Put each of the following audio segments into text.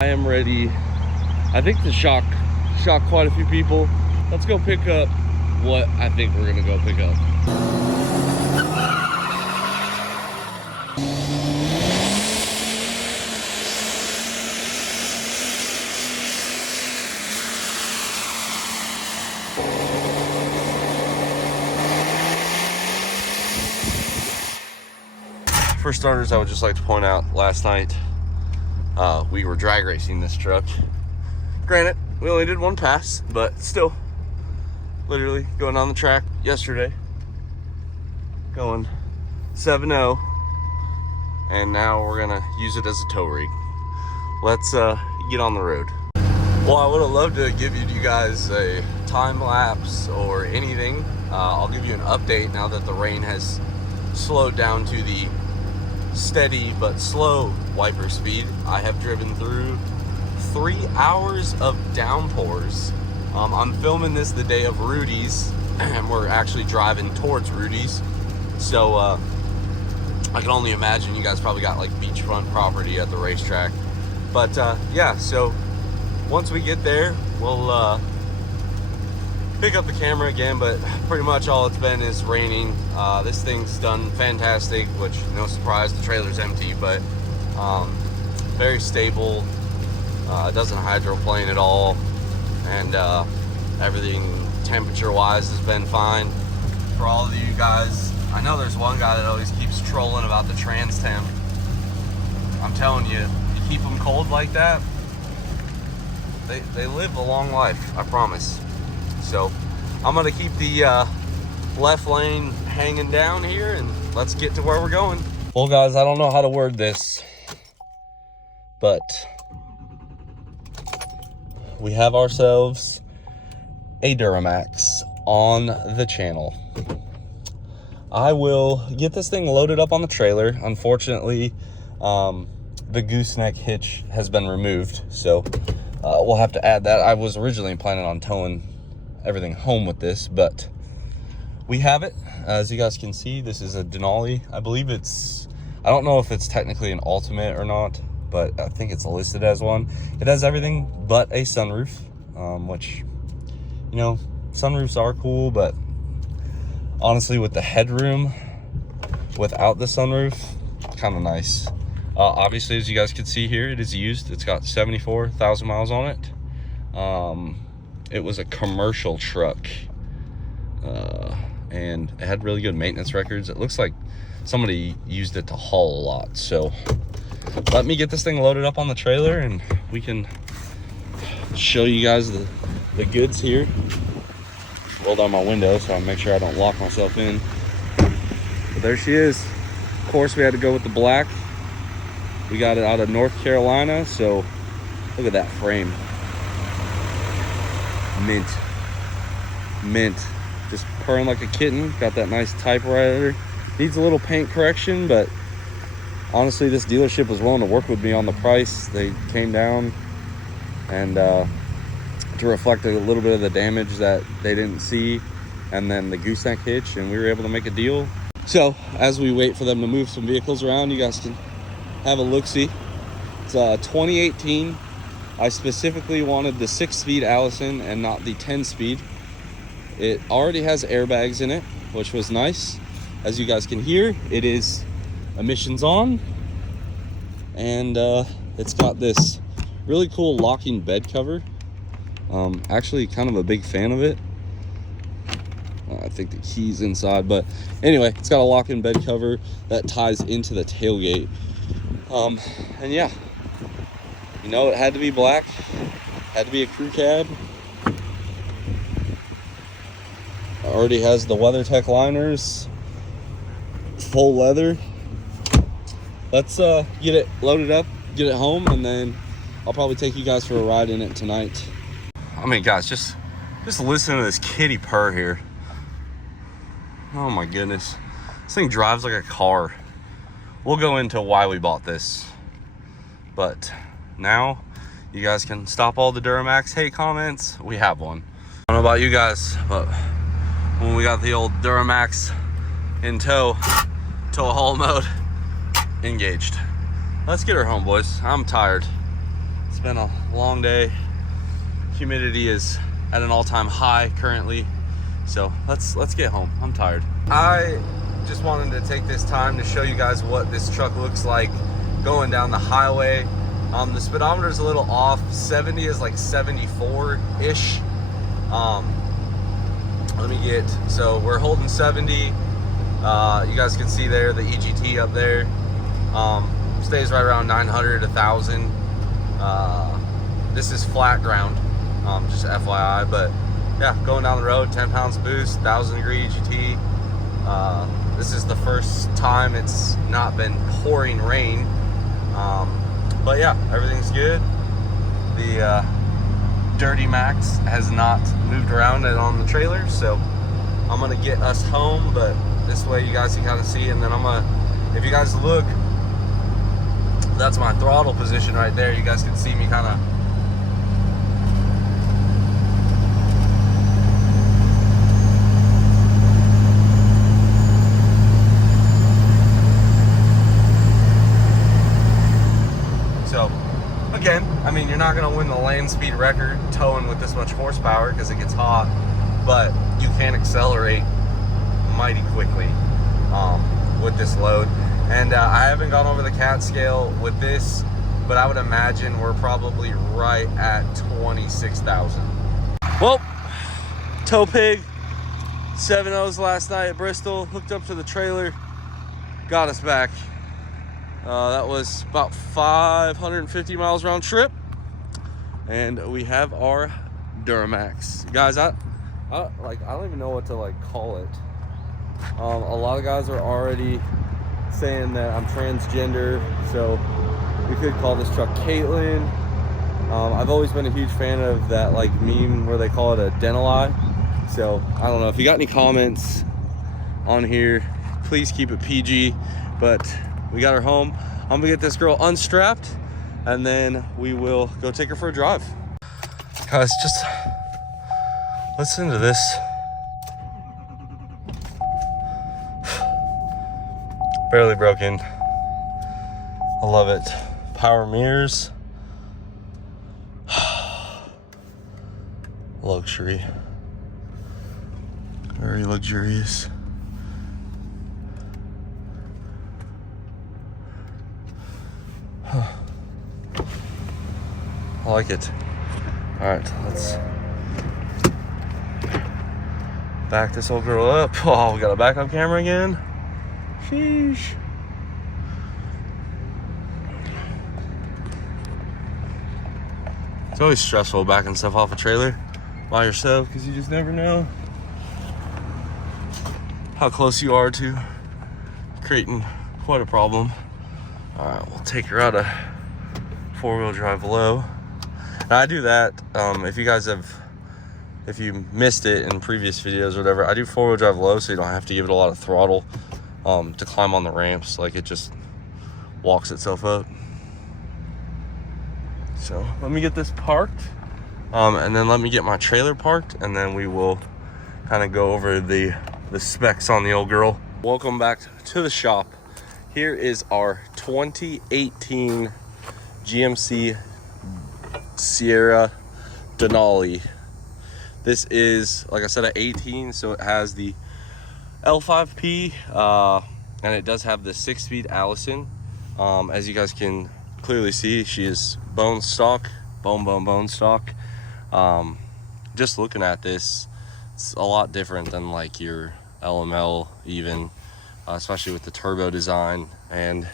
I am ready, I think, to shock quite a few people. Let's go pick up what I think we're gonna go pick up. For starters, I would just like to point out, last night we were drag racing this truck. Granted, we only did one pass, but still, literally going on the track yesterday, going 7.0, and now we're gonna use it as a tow rig. Let's get on the road. Well, I would have loved to give you guys a time lapse or anything. I'll give you an update now that the rain has slowed down to the steady but slow wiper speed. I have driven through 3 hours of downpours. I'm filming this the day of Rudy's, and we're actually driving towards Rudy's. So I can only imagine you guys probably got like beachfront property at the racetrack. But yeah, so once we get there, we'll pick up the camera again, but pretty much all it's been is raining. This thing's done fantastic, which no surprise, the trailer's empty, but very stable. It doesn't hydroplane at all, and everything temperature wise has been fine. For all of you guys, I know there's one guy that always keeps trolling about the trans temp. I'm telling you, you keep them cold like that, they live a long life, I promise. So I'm gonna keep the left lane hanging down here, and let's get to where we're going. Well guys, I don't know how to word this, but we have ourselves a Duramax on the channel. I will get this thing loaded up on the trailer. Unfortunately, the gooseneck hitch has been removed, so we'll have to add that. I was originally planning on towing everything home with this, but we have it. As you guys can see, this is a Denali. I believe it's, I don't know if it's technically an Ultimate or not, but I think it's listed as one. It has everything but a sunroof, which, you know, sunroofs are cool, but honestly, with the headroom without the sunroof, kind of nice. Obviously, as you guys can see here, it is used. It's got 74,000 miles on it. It was a commercial truck, and it had really good maintenance records. It looks like somebody used it to haul a lot. So let me get this thing loaded up on the trailer, and we can show you guys the goods here. Roll down my window so I make sure I don't lock myself in. But there she is. Of course, we had to go with the black. We got it out of North Carolina, so look at that frame. Mint, just purring like a kitten. Got that nice typewriter. Needs a little paint correction, but honestly, this dealership was willing to work with me on the price. They came down and to reflect a little bit of the damage that they didn't see, and then the gooseneck hitch, and we were able to make a deal. So as we wait for them to move some vehicles around, you guys can have a look-see. It's 2018. I specifically wanted the 6-speed Allison and not the 10-speed. It already has airbags in it, which was nice. As you guys can hear, it is emissions on, and it's got this really cool locking bed cover. Actually kind of a big fan of it. I think the key's inside, but anyway, it's got a lock-in bed cover that ties into the tailgate. And yeah, you know, it had to be black, had to be a crew cab. It already has the WeatherTech liners, full leather. Let's get it loaded up, get it home, and then I'll probably take you guys for a ride in it tonight. I mean, guys, just listen to this kitty purr here. Oh my goodness, this thing drives like a car. We'll go into why we bought this, but now you guys can stop all the Duramax hate comments. We have one. I don't know about you guys, but when we got the old Duramax in tow haul mode engaged. Let's get her home, boys. I'm tired. It's been a long day. Humidity is at an all-time high currently. So let's get home. I'm tired. I just wanted to take this time to show you guys what this truck looks like going down the highway. The speedometer is a little off. 70 is like 74-ish. So we're holding 70. You guys can see there the EGT up there. Stays right around 900, 1,000. This is flat ground, just FYI. But yeah, going down the road, 10 pounds boost, 1,000 degree EGT. This is the first time it's not been pouring rain. But yeah, everything's good. The Dirty Max has not moved around and on the trailer, so I'm gonna get us home, but this way you guys can kind of see. And then if you guys look, that's my throttle position right there. You guys can see me kind of again, I mean, you're not going to win the land speed record towing with this much horsepower because it gets hot, but you can accelerate mighty quickly with this load. And I haven't gone over the cat scale with this, but I would imagine we're probably right at 26,000. Well, tow pig 7.0s last night at Bristol, hooked up to the trailer, got us back. That was about 550 miles round trip, and we have our Duramax. Guys, I don't even know what to call it. A lot of guys are already saying that I'm transgender, so we could call this truck Caitlin. I've always been a huge fan of that meme where they call it a Denali. So I don't know if you got any comments on here, please keep it PG. But we got her home. I'm gonna get this girl unstrapped, and then we will go take her for a drive. Guys, just listen to this. Barely broken. I love it. Power mirrors. Luxury. Very luxurious. I like it. All right, let's back this old girl up. Oh, we got a backup camera again. Sheesh. It's always stressful backing stuff off a trailer by yourself because you just never know how close you are to creating quite a problem. All right, we'll take her out of four-wheel drive low. And I do that, if you missed it in previous videos or whatever, I do four-wheel drive low so you don't have to give it a lot of throttle to climb on the ramps. It just walks itself up. So let me get this parked, and then let me get my trailer parked, and then we will kind of go over the specs on the old girl. Welcome back to the shop. Here is our 2018 GMC Sierra Denali. This is, like I said, an 18, so it has the L5P, and it does have the 6-speed Allison. As you guys can clearly see, she is bone stock, bone stock. Just looking at this, it's a lot different than your LML even, especially with the turbo design and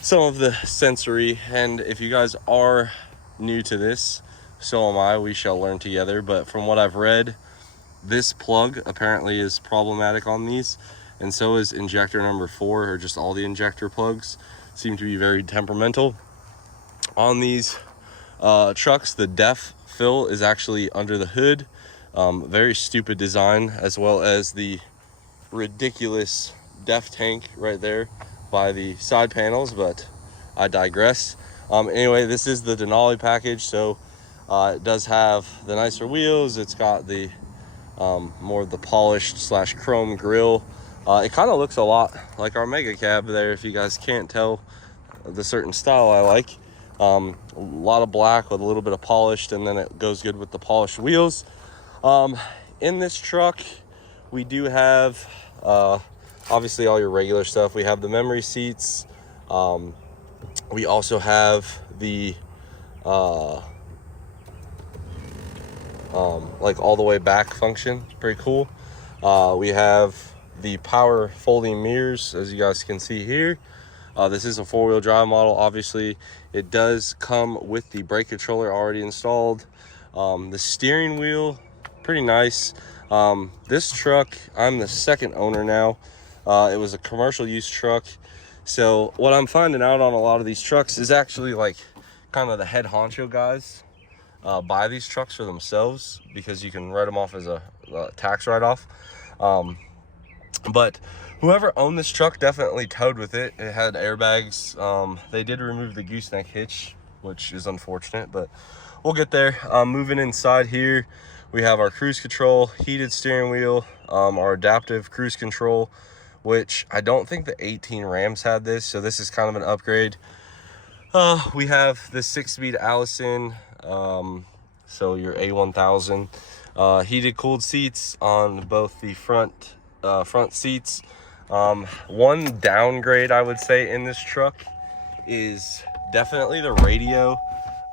some of the sensory. And if you guys are new to this, so am I, we shall learn together. But from what I've read, this plug apparently is problematic on these, and so is injector number 4, or just all the injector plugs seem to be very temperamental on these trucks. The DEF fill is actually under the hood. Very stupid design, as well as the ridiculous DEF tank right there by the side panels, but I digress. Anyway, this is the Denali package, so it does have the nicer wheels. It's got the more of the polished / chrome grille. It kind of looks a lot like our Mega Cab there, if you guys can't tell the certain style I like. A lot of black with a little bit of polished, and then it goes good with the polished wheels. In this truck, we do have obviously all your regular stuff. We have the memory seats. We also have the like all the way back function. It's pretty cool. We have the power folding mirrors, as you guys can see here. This is a 4-wheel drive model. Obviously, it does come with the brake controller already installed. The steering wheel, pretty nice. This truck, I'm the second owner now. It was a commercial use truck. So what I'm finding out on a lot of these trucks is actually like kind of the head honcho guys buy these trucks for themselves because you can write them off as a tax write-off. But whoever owned this truck definitely towed with it. It had airbags. They did remove the gooseneck hitch, which is unfortunate, but we'll get there. Moving inside here, we have our cruise control, heated steering wheel, our adaptive cruise control, which I don't think the 18 Rams had this, so this is kind of an upgrade. We have the 6-speed Allison, so your A1000. Heated cooled seats on both the front seats. One downgrade I would say in this truck is definitely the radio,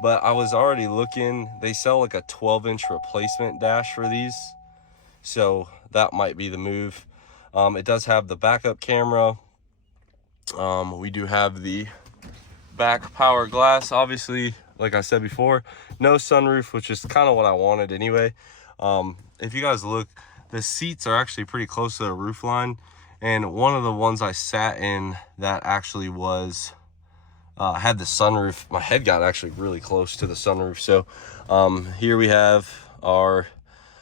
but I was already looking. They sell like a 12-inch replacement dash for these, so that might be the move. It does have the backup camera. We do have the back power glass. Obviously, like I said before, no sunroof, which is kind of what I wanted anyway. If you guys look, the seats are actually pretty close to the roof line, and one of the ones I sat in that actually was had the sunroof. My head got actually really close to the sunroof. So here we have our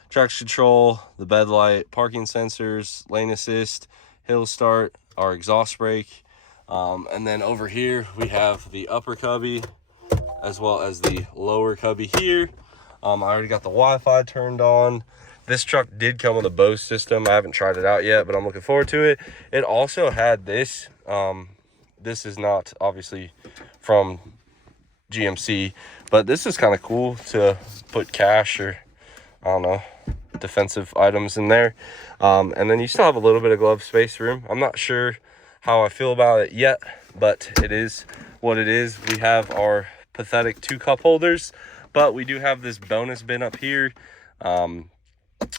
traction control, the bed light, parking sensors, lane assist, hill start, our exhaust brake, and then over here we have the upper cubby as well as the lower cubby here. I already got the Wi-Fi turned on. This truck did come with a Bose system. I haven't tried it out yet, but I'm looking forward to it. It also had this. This is not obviously from GMC, but this is kind of cool to put cash or, I don't know, defensive items in there. And then you still have a little bit of glove space room. I'm not sure how I feel about it yet, but it is what it is. We have our pathetic 2 cup holders, but we do have this bonus bin up here.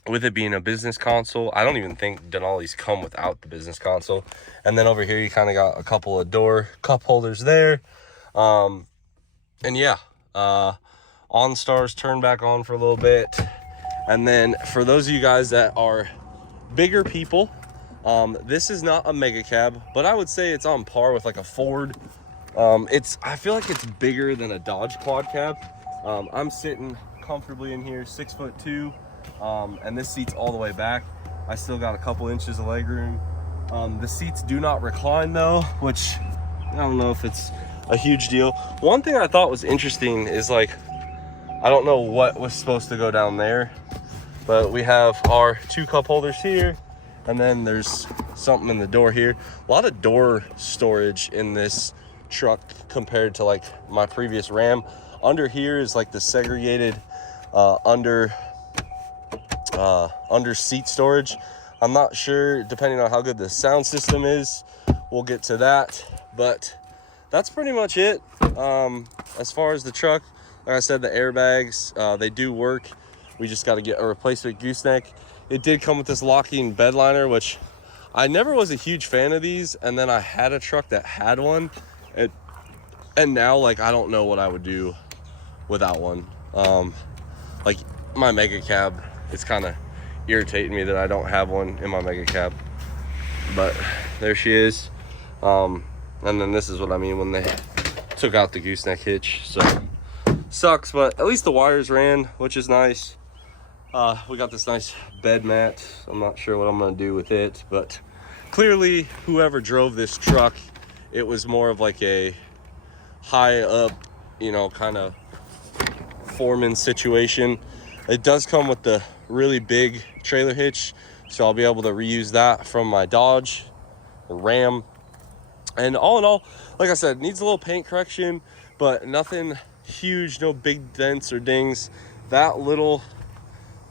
With it being a business console, I don't even think Denali's come without the business console. And then over here you kind of got a couple of door cup holders there. And yeah, OnStar's turned back on for a little bit. And then for those of you guys that are bigger people, this is not a mega cab, but I would say it's on par with like a Ford. I feel like it's bigger than a Dodge quad cab. I'm sitting comfortably in here, 6'2", and this seat's all the way back. I still got a couple inches of leg room. The seats do not recline though, which I don't know if it's a huge deal. One thing I thought was interesting is like, I don't know what was supposed to go down there, but we have our 2 cup holders here, and then there's something in the door here. A lot of door storage in this truck compared to like my previous Ram. Under here is like the segregated under seat storage. I'm not sure, depending on how good the sound system is, we'll get to that, but that's pretty much it. As far as the truck, like I said, the airbags, they do work. We just got to get a replacement gooseneck. It did come with this locking bed liner, which I never was a huge fan of these, and then I had a truck that had one, and now like I don't know what I would do without one. Like my mega cab, it's kind of irritating me that I don't have one in my mega cab, but there she is. And then this is what I mean when they took out the gooseneck hitch. So sucks, but at least the wires ran, which is nice. We got this nice bed mat. I'm not sure what I'm gonna do with it, but clearly whoever drove this truck, it was more of like a high up, you know, kind of foreman situation. It does come with the really big trailer hitch, so I'll be able to reuse that from my Dodge or Ram. And all in all, like I said, needs a little paint correction, but nothing huge, no big dents or dings. That little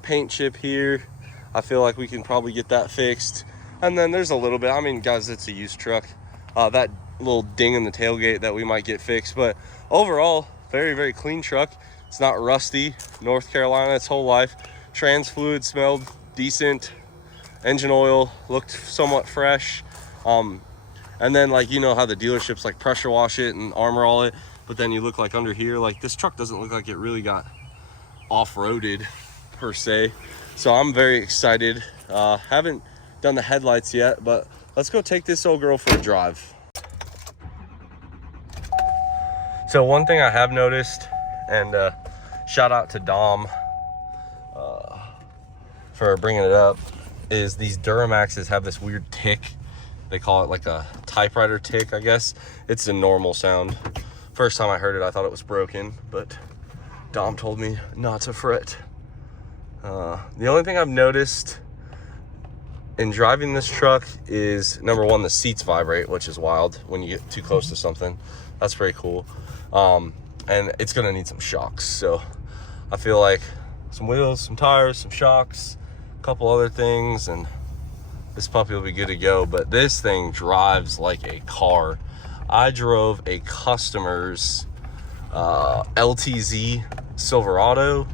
paint chip here, I feel like we can probably get that fixed. And then there's a little bit, I mean, guys, it's a used truck. That little ding in the tailgate that we might get fixed, but overall, very, very clean truck. It's not rusty. North Carolina its whole life. Trans fluid smelled decent. Engine oil looked somewhat fresh. And then, like, you know how the dealerships like pressure wash it and armor all it, but then you look like under here, like this truck doesn't look like it really got off-roaded per se. So I'm very excited. Haven't done the headlights yet, but let's go take this old girl for a drive. So one thing I have noticed, and shout out to Dom for bringing it up, is these Duramaxes have this weird tick. They call it like a typewriter tick, I guess. It's a normal sound. First time I heard it, I thought it was broken, but Dom told me not to fret. The only thing I've noticed in driving this truck is, number one, the seats vibrate, which is wild when you get too close to something. That's pretty cool. And it's gonna need some shocks. So I feel like some wheels, some tires, some shocks, a couple other things, and this puppy will be good to go. But this thing drives like a car. I drove a customer's LTZ Silverado.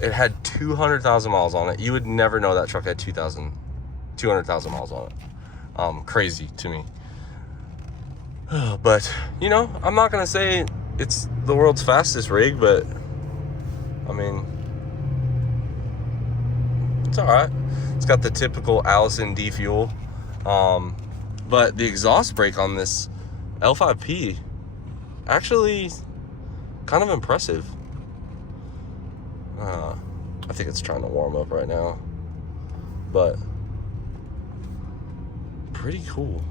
It had 200,000 miles on it. You would never know that truck had 200,000 miles on it. Crazy to me. But, you know, I'm not gonna say it's the world's fastest rig, but I mean, it's all right. It's got the typical Allison D fuel, but the exhaust brake on this L5P actually kind of impressive. I think it's trying to warm up right now, but pretty cool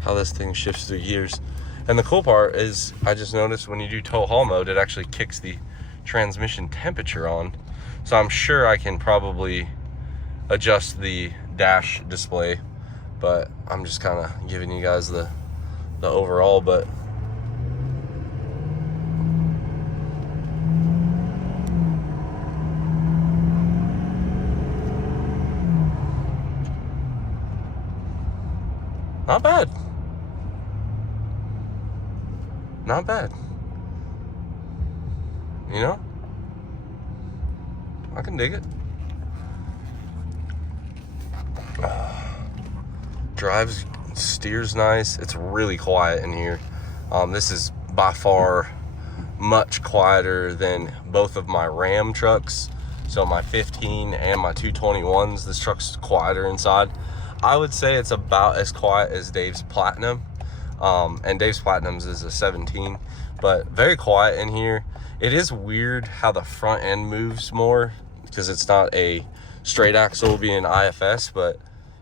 how this thing shifts through gears. And the cool part is, I just noticed when you do tow haul mode, it actually kicks the transmission temperature on. So I'm sure I can probably adjust the dash display, but I'm just kind of giving you guys the overall. But not bad. Not bad. You know? I can dig it. Drives, steers nice. It's really quiet in here. This is by far much quieter than both of my Ram trucks. So my 15 and my 221s, this truck's quieter inside. I would say it's about as quiet as Dave's Platinum. And Dave's Platinums is a 17, but very quiet in here. It is weird how the front end moves more because it's not a straight axle being IFS, but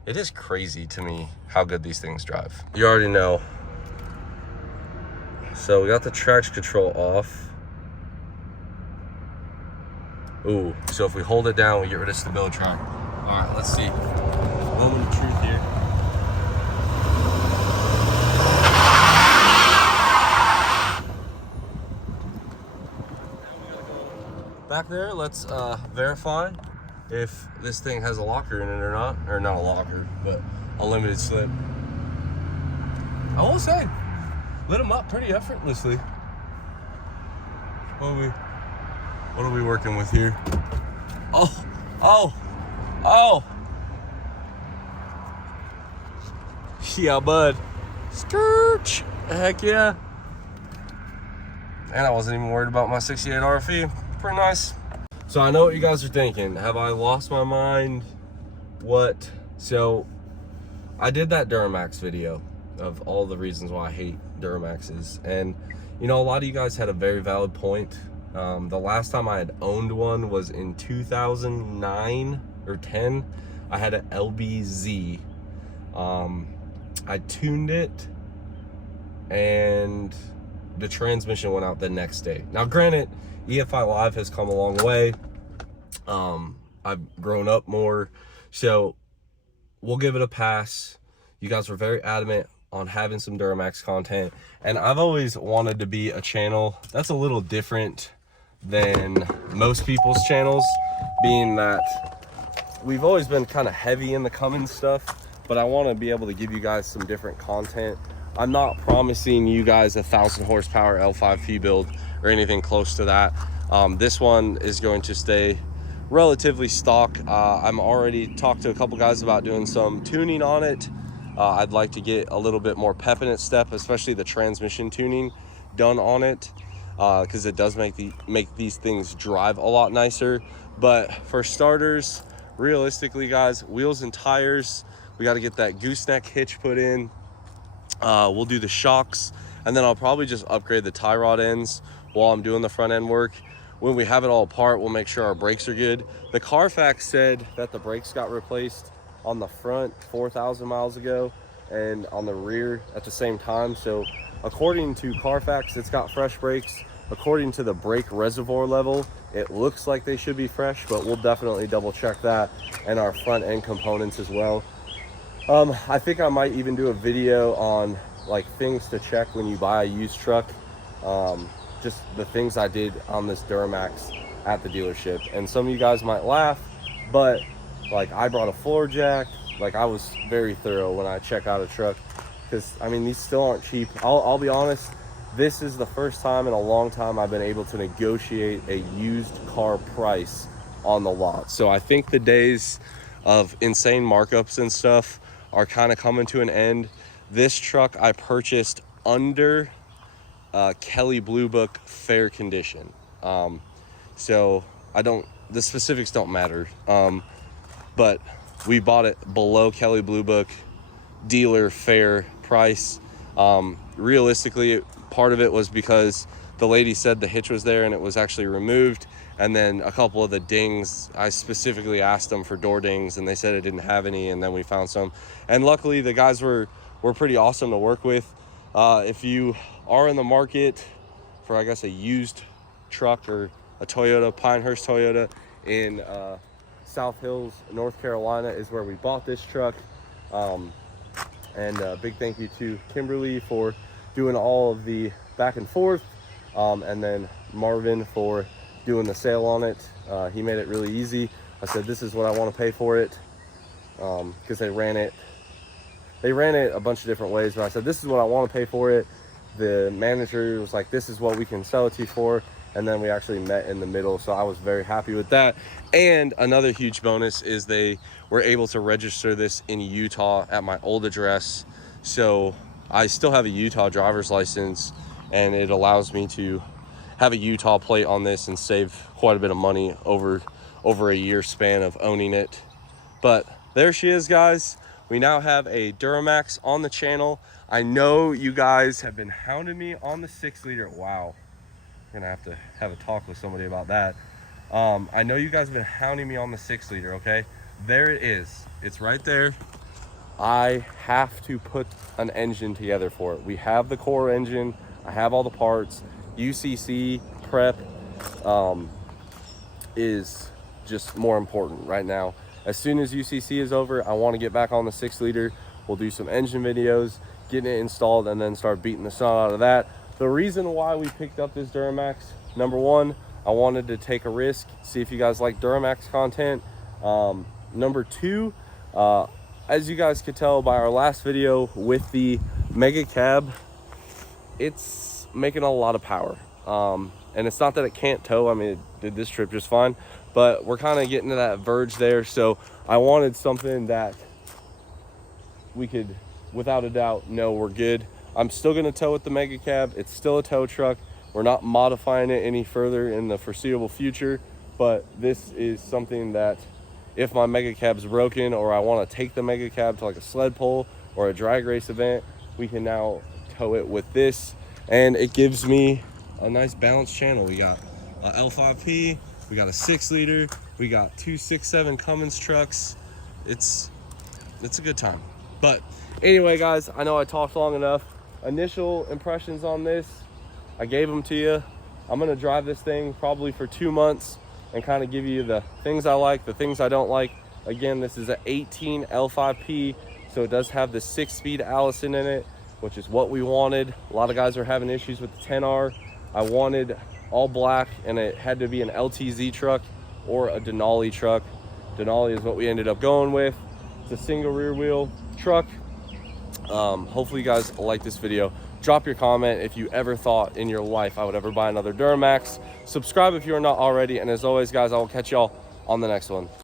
it is crazy to me how good these things drive. You already know. So we got the traction control off. Ooh, so if we hold it down, we get rid of stability track. All right, let's see. Moment of truth here. Back there, let's verify if this thing has a locker in it or not. Or not a locker, but a limited slip. I will say, lit them up pretty effortlessly. What are we working with here? Oh. Yeah, bud. Scourge. Heck yeah. And I wasn't even worried about my 68 RFE. Pretty nice. So I know what you guys are thinking. Have I lost my mind? What? So I did that Duramax video of all the reasons why I hate Duramaxes. And you know, a lot of you guys had a very valid point. The last time I had owned one was in 2009 or 10. I had an LBZ. I tuned it and the transmission went out the next day. Now granted, EFI Live has come a long way. I've grown up more, so we'll give it a pass. You guys were very adamant on having some Duramax content. And I've always wanted to be a channel that's a little different than most people's channels, being that we've always been kind of heavy in the Cummins stuff, but I want to be able to give you guys some different content. I'm not promising you guys 1,000 horsepower L5P build or anything close to that. This one is going to stay relatively stock. I'm already talked to a couple guys about doing some tuning on it. I'd like to get a little bit more pep in its step, especially the transmission tuning done on it, because it does make these things drive a lot nicer. But for starters, realistically guys, wheels and tires, we got to get that gooseneck hitch put in. We'll do the shocks, and then I'll probably just upgrade the tie rod ends while I'm doing the front end work. When we have it all apart, we'll make sure our brakes are good. The Carfax said that the brakes got replaced on the front 4,000 miles ago and on the rear at the same time. So according to Carfax, it's got fresh brakes. According to the brake reservoir level, it looks like they should be fresh, but we'll definitely double check that, and our front end components as well. I think I might even do a video on like things to check when you buy a used truck. Just the things I did on this Duramax at the dealership. And some of you guys might laugh, but like I brought a floor jack. Like I was very thorough when I check out a truck, because I mean, these still aren't cheap. I'll be honest, this is the first time in a long time I've been able to negotiate a used car price on the lot. So I think the days of insane markups and stuff are kind of coming to an end. This truck I purchased under Kelley Blue Book fair condition. So the specifics don't matter. But we bought it below Kelley Blue Book dealer fair price. Realistically, part of it was because the lady said the hitch was there and it was actually removed. And then a couple of the dings, I specifically asked them for door dings and they said it didn't have any, and then we found some. And luckily the guys were pretty awesome to work with. If you are in the market for, I guess, a used truck or a Toyota, Pinehurst Toyota in South Hills, North Carolina is where we bought this truck. And a big thank you to Kimberly for doing all of the back and forth, and then Marvin for doing the sale on it. He made it really easy. I said, this is what I want to pay for it, because they ran it a bunch of different ways, but I said, this is what I want to pay for it. The manager was like, this is what we can sell it to you for. And then we actually met in the middle. So I was very happy with that. And another huge bonus is they were able to register this in Utah at my old address. So I still have a Utah driver's license, and it allows me to have a Utah plate on this and save quite a bit of money over a year span of owning it. But there she is, guys. We now have a Duramax on the channel. I know you guys have been hounding me on the 6-liter. Wow, I'm gonna have to have a talk with somebody about that. I know you guys have been hounding me on the 6-liter, okay? There it is, it's right there. I have to put an engine together for it. We have the core engine, I have all the parts. UCC prep is just more important right now. As soon as UCC is over, I want to get back on the 6-liter. We'll do some engine videos, getting it installed, and then start beating the sun out of that. The reason why we picked up this Duramax, number one, I wanted to take a risk, see if you guys like Duramax content. Number two, as you guys could tell by our last video with the Mega Cab, it's making a lot of power. And it's not that it can't tow. I mean, it did this trip just fine, but we're kind of getting to that verge there. So I wanted something that we could, without a doubt, know we're good. I'm still going to tow with the Mega Cab. It's still a tow truck. We're not modifying it any further in the foreseeable future, but this is something that if my Mega Cab's broken, or I want to take the Mega Cab to like a sled pull or a drag race event, we can now tow it with this, and it gives me a nice balanced channel. We got a L5P, we got a 6-liter, we got 2 6.7 Cummins trucks. It's a good time. But anyway, guys, I know I talked long enough. Initial impressions on this, I gave them to you. I'm gonna drive this thing probably for 2 months and kind of give you the things I like, the things I don't like. Again, this is an 18 L5P, so it does have the 6-speed Allison in it. which is what we wanted. A lot of guys are having issues with the 10R. I wanted all black, and it had to be an LTZ truck or a Denali truck. Denali is what we ended up going with. It's a single rear wheel truck. Hopefully you guys like this video. Drop your comment if you ever thought in your life I would ever buy another Duramax. Subscribe if you are not already, and as always guys, I will catch y'all on the next one.